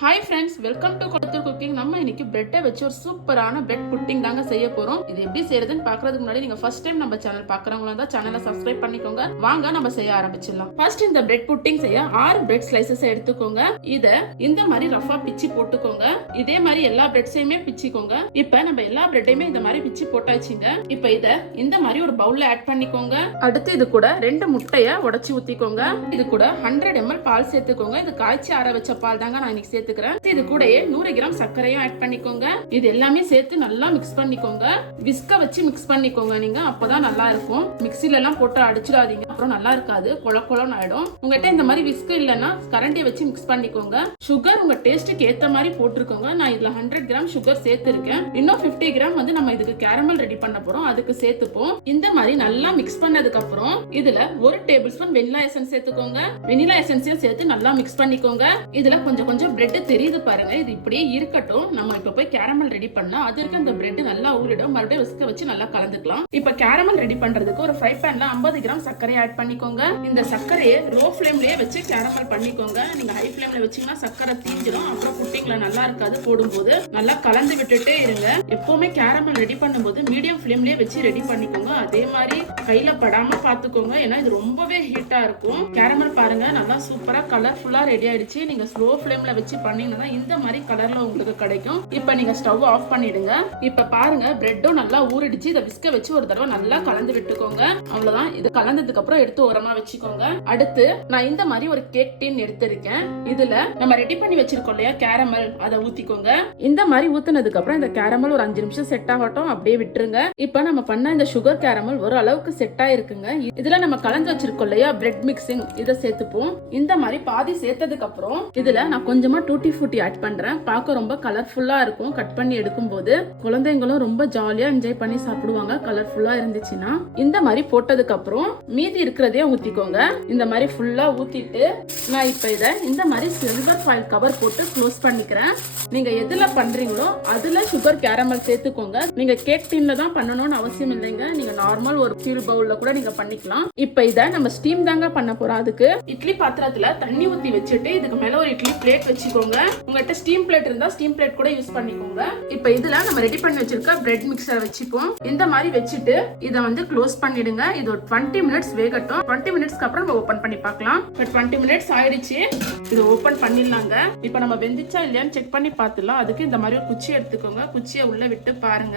Hi friends, welcome to Kolathur cooking. நம்ம இன்னைக்கு பிரெட்டை வச்சு ஒரு சூப்பரான பிரெட் புட்டிங் தாங்க செய்ய போறோம். இது எப்படி செய்யறதுன்னு பாக்குறதுக்கு முன்னாடி நீங்க ஃபர்ஸ்ட் டைம் நம்ம சேனல் பாக்குறவங்களா இருந்தா சேனலை சப்ஸ்கிரைப் பண்ணிக்கோங்க. வாங்க நம்ம செய்ய ஆரம்பிச்சிடலாம். ஃபர்ஸ்ட் இந்த பிரெட் புட்டிங் செய்ய 6 பிரெட் ஸ்லைசஸ் எடுத்துக்கோங்க. இத இந்த மாதிரி ரஃபா பிச்சு போட்டுக்கோங்க. இதே மாதிரி எல்லா பிரெட்ஸையுமே பிச்சுக்கோங்க. இப்ப நம்ம எல்லா பிரெட்டையுமே இந்த மாதிரி பிச்சு போட்டாச்சுங்க. இப்ப இத இந்த மாதிரி ஒரு பவுல்ல ஆட் பண்ணிக்கோங்க. அடுத்து இது கூட 2 முட்டைய உடைச்சு ஊத்திக்கோங்க. இது கூட 100 ml பால் சேர்த்துக்கோங்க. இது காய்ச்சி ஆற வச்ச பால் தாங்க நான் இன்னைக்கு இது கூடயே 100 கிராம் சர்க்கரையும் ஆட் பண்ணிக்கோங்க. இது எல்லாமே சேர்த்து நல்லா மிக்ஸ் பண்ணிக்கோங்க. விஸ்க வச்சு மிக்ஸ் பண்ணிக்கோங்க. நீங்க அப்பதான் நல்லா இருக்கும். மிக்ஸில எல்லாம் போட்டு அடிச்சிடாதீங்க, அப்புறம் நல்லா இருக்காது, கொல கொலன்னு ஆயிடும். உங்ககிட்ட இந்த மாதிரி விஸ்க் இல்லைன்னா கரண்டியை வச்சு மிக்ஸ் பண்ணிக்கோங்க. சுகர் உங்க டேஸ்ட்டுக்கு ஏத்த மாதிரி போட்டுருக்கோங்க. நான் இதுல 100 கிராம் சுகர் சேர்த்திருக்கேன். இன்னும் 50 கிராம் வந்து நம்ம இதுக்கு கேரமல் ரெடி பண்ண போறோம், அதுக்கு சேர்த்துப்போம். இந்த மாதிரி நல்லா மிக்ஸ் பண்ணதுக்கு அப்புறம் இதுல 1 டேபிள் ஸ்பூன் வெனிலா எசன்ஸ் சேர்த்துக்கோங்க. வெனிலா எசன்ஸையும் சேர்த்து நல்லா மிக்ஸ் பண்ணிக்கோங்க. இதுல கொஞ்சம் கொஞ்சம் பிரெட் தெரியுது பாருங்க. இது இப்படியே இருக்கட்டும். நம்ம இப்ப போய் கேரமல் ரெடி பண்ணா அது இருக்க அந்த பிரெட் நல்லா ஊறிடும். மறுபடியும் விஸ்க வச்சு நல்லா கலந்துக்கலாம். இப்ப கேரமல் ரெடி பண்றதுக்கு ஒரு ஃப்ரை பேன்ல 50 கிராம் சர்க்கரை ஆட் பண்ணிக்கோங்க. இந்த சர்க்கரையை லோ ஃப்ளேம்லயே வச்சு கேரமல் பண்ணிக்கோங்க. நீங்க ஹை ஃப்ளேம்ல வச்சீங்கன்னா சர்க்கரை தீஞ்சிடும், அப்புறம் குட்டிங்ல நல்லா இருக்காது. போடும்போது நல்லா கலந்து விட்டுட்டே இருங்க. எப்பவுமே கேரமல் ரெடி பண்ணும்போது மீடியம் ஃப்ளேம்லயே வச்சு ரெடி பண்ணிக்கோங்க. அதே மாதிரி கையில படாம பாத்துக்கோங்க, ஏன்னா இது ரொம்பவே ஹீட்டா இருக்கும். கேரமல் பாருங்க நல்லா சூப்பரா கலர்ஃபுல்லா ரெடி ஆயிடுச்சு. நீங்க ஸ்லோ ஃப்ளேம்ல வச்சு பண்ணீங்கன்னா இந்த மாதிரி கலர்ல உங்களுக்கு கிடைக்கும். இப்ப நீங்க ஸ்டவ் ஆஃப் பண்ணிடுங்க. இப்ப பாருங்க பிரெட்டும் நல்லா ஊறிடுச்சு. இத விஸ்க வச்சு ஒரு தடவை நல்லா கலந்து விட்டுக்கோங்க. அவ்வளவுதான். இது கலந்ததுக்கு அப்புறம் எடுத்து ஓரமா வச்சுக்கோங்க. அடுத்து நான் இந்த மாதிரி ஒரு கேக் டின் எடுத்திருக்கேன். இதுல நம்ம ரெடி பண்ணி வச்சிருக்கோம் இல்லையா கேரமல், அதை ஊத்திக்கோங்க. இந்த மாதிரி ஊத்துனதுக்கு அப்புறம் இந்த கேரமல் ஒரு 5 நிமிஷம் செட் ஆகட்டும், அப்படியே விட்டுருங்க. இப்ப நம்ம பண்ண இந்த சுகர் கேரமல் ஒரு அளவுக்கு செட் ஆயிருக்குங்க. இதுல நம்ம கலந்து வச்சிருக்கோம் இல்லையா பிரெட் மிக்சிங், இதை சேர்த்துப்போம். இந்த மாதிரி பாதி சேர்த்ததுக்கு அப்புறம் இதுல நான் கொஞ்சமா டூட்டி ஃப்ரூட்டி ஆட் பண்றேன். பார்க்க ரொம்ப கலர்ஃபுல்லா இருக்கும். கட் பண்ணி எடுக்கும்போது குழந்தைங்களும் ரொம்ப ஜாலியா என்ஜாய் பண்ணி சாப்பிடுவாங்க, கலர்ஃபுல்லா இருந்துச்சுன்னா. இந்த மாதிரி போட்டதுக்கு அப்புறம் மீதி இருக்கிறதே ஊத்திக்கோங்க. இந்த மாதிரி ஃபுல்லா ஊத்திட்டு நான் இப்ப இதை இந்த மாதிரி சில்வர் ஃபாயில் கவர் போட்டு க்ளோஸ் பண்ணிக்கிறேன். நீங்க எதுல பண்றீங்களோ அதுல சுகர் கேரமல் சேர்த்துக்கோங்க. நீங்க கேக் டின்ல தான் பண்ணணும்னு அவசியம் இல்லைங்க. நீங்க நார்மல் ஒரு ஸ்டீல் பவுல்ல கூட நீங்க பண்ணிக்கலாம். இப்ப இதை நம்ம ஸ்டீம் தாங்க பண்ண போறோம். அதுக்கு இட்லி பாத்திரத்துல தண்ணி ஊத்தி வச்சுட்டு இதுக்கு மேல ஒரு இட்லி பிளேட் வச்சுக்கோங்க. உங்ககிட்ட ஸ்டீம் பிளேட் இருந்தா ஸ்டீம் பிளேட் கூட யூஸ் பண்ணிக்கோங்க. இப்ப இதுல நம்ம ரெடி பண்ணி வச்சிருக்க பிரெட் மிக்ஸரை வச்சுப்போம். இந்த மாதிரி வச்சுட்டு இதை வந்து க்ளோஸ் பண்ணிடுங்க. இது ஒரு 20 மினிட்ஸ் வேகட்டும். 20 மினிட்ஸ்க்கு அப்புறம் நம்ம ஓபன் பண்ணி பார்க்கலாம். 20 மினிட்ஸ் ஆயிடுச்சு. இது ஓபன் பண்ணிடலாங்க. இப்ப நம்ம வெந்துச்சா இல்லையான்னு செக் பண்ணி பார்த்துலாம். அதுக்கு இந்த மாதிரி ஒரு குச்சி எடுத்துக்கோங்க. குச்சியை உள்ள விட்டு பாருங்க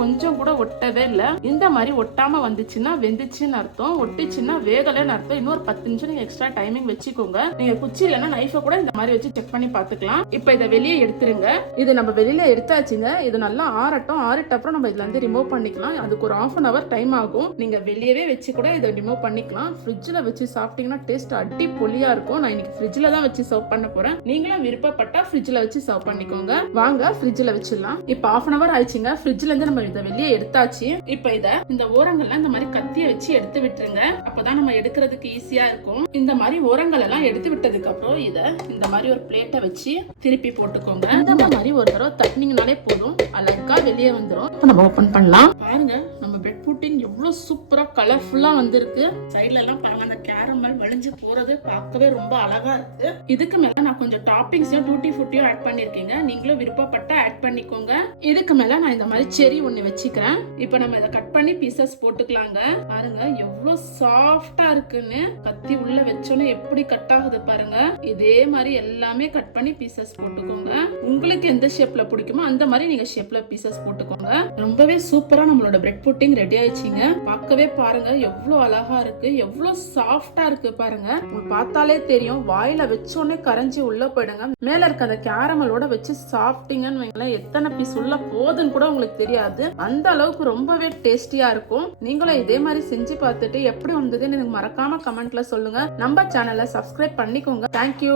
கொஞ்சம் கூட ஒட்டவே இல்லை. இந்த மாதிரி ஒட்டாம வந்துச்சுன்னா வெந்துச்சுன்னு அர்த்தம். ஒட்டிச்சுன்னா வேகலைன்னு அர்த்தம். இன்னொரு 10 நிமிஷம் நீங்க எக்ஸ்ட்ரா டைமிங் வச்சுக்கோங்க. நீங்க குச்சி இல்லைன்னா நைஃபை கூட இந்த மாதிரி வச்சு செக் பண்ணி பார்த்துக்கலாம். இப்ப இதை வெளியே எடுத்துருங்க. இது நம்ம வெளியில எடுத்தாச்சுங்க. இது நல்லா ஆறட்டும். ஆறிட்ட அப்புறம் நம்ம இதுல இருந்து ரிமூவ் பண்ணிக்கலாம். அதுக்கு ஒரு 1/2 hour டைம் ஆகும். நீங்க வெளியவே வச்சு கூட இதை ரிமூவ் பண்ணிக்கலாம். ஃப்ரிட்ஜ்ல வச்சு சாப்பிட்டீங்கன்னா டேஸ்ட் அடி பொலியா இருக்கும். நான் இன்னைக்கு ஃப்ரிட்ஜ்ல தான் வச்சு சர்வ் பண்ண போறேன். நீங்களும் விருப்பப்பட்டா ஃப்ரிட்ஜ்ல வச்சு சர்வ் பண்ணிக்கோங்க. வாங்க ஃப்ரிட்ஜ்ல வச்சிடலாம். இப்ப 1/2 hour ஆயிடுச்சுங்க. ஃப்ரிட்ஜ்ல இருந்து நம்ம இதை வெளியே எடுத்தாச்சு. இப்ப இதை இந்த ஓரங்கள்லாம் இந்த மாதிரி கத்திய வச்சு எடுத்து விட்டுருங்க. அப்பதான் நம்ம எடுக்கிறதுக்கு ஈஸியா இருக்கும். இந்த மாதிரி ஓரங்கள் எல்லாம் எடுத்து விட்டதுக்கு அப்புறம் இதை இந்த மாதிரி ஒரு பிளேட்டை வச்சு திருப்பி போட்டுக்கோங்க. இந்த மாதிரி ஒரு தடவை தட்டினீங்கனாலே போதும், அழகா வெளியே வந்துடும். நம்ம ஓபன் பண்ணலாம். பாருங்க நம்ம பிரெட் புட்டிங் எவ்வளவு சூப்பரா கலர்ஃபுல்லா வந்திருக்கு. சைடுல எல்லாம் பாருங்க அந்த கேரமல் வழிஞ்சு போறது பார்க்கவே ரொம்ப அழகா இருக்கு. இதுக்கு மேல நான் கொஞ்சம் டாப்பிங்ஸையும் டூட்டி ஃப்ரூட்டியும் ஆட் பண்ணிருக்கீங்க. நீங்களும் விருப்பப்பட்ட ஆட் பண்ணிக்கோங்க. இதுக்கு மேல நான் இந்த மாதிரி செரி ஒண்ணு வச்சுக்கிறேன். இப்ப நம்ம இதை கட் பண்ணி பீசஸ் போட்டுக்கலாங்க. பாருங்க எவ்வளவு சாஃப்டா இருக்குன்னு. கத்தி உள்ள வச்சோன்னு எப்படி கட் ஆகுது பாருங்க. இதே மாதிரி எல்லாமே கட் பண்ணி பீசஸ் போட்டுக்கோங்க. உங்களுக்கு எந்த ஷேப்ல பிடிக்குமோ அந்த மாதிரி நீங்க ஷேப்ல பீசஸ் போட்டுக்கோங்க. ரொம்பவே சூப்பரா நம்மளோட பிரெட் புட்டிங் ரெடி ஆயிடுச்சுங்க. பார்க்கவே பாருங்க எவ்வளவு அழகா இருக்கு, எவ்வளவு சாஃப்டா இருக்கு பாருங்க. உங்களுக்கு பார்த்தாலே தெரியும். வாயில வச்சோடனே கரைஞ்சி உள்ள போயிடுங்க. மேல இருக்க அந்த கேரமலோட வச்சு சாப்பிட்டீங்கன்னு வைங்களேன், எத்தனை பீஸ் உள்ள போகுதுன்னு கூட உங்களுக்கு தெரியாது. அந்த அளவுக்கு ரொம்பவே டேஸ்டியா இருக்கும். நீங்களும் இதே மாதிரி செஞ்சு பார்த்துட்டு எப்படி வந்ததுன்னு எனக்கு மறக்காம கமெண்ட்ல சொல்லுங்க. நம்ம சேனலை சப்ஸ்கிரைப் பண்ணிக்கோங்க. தேங்க்யூ.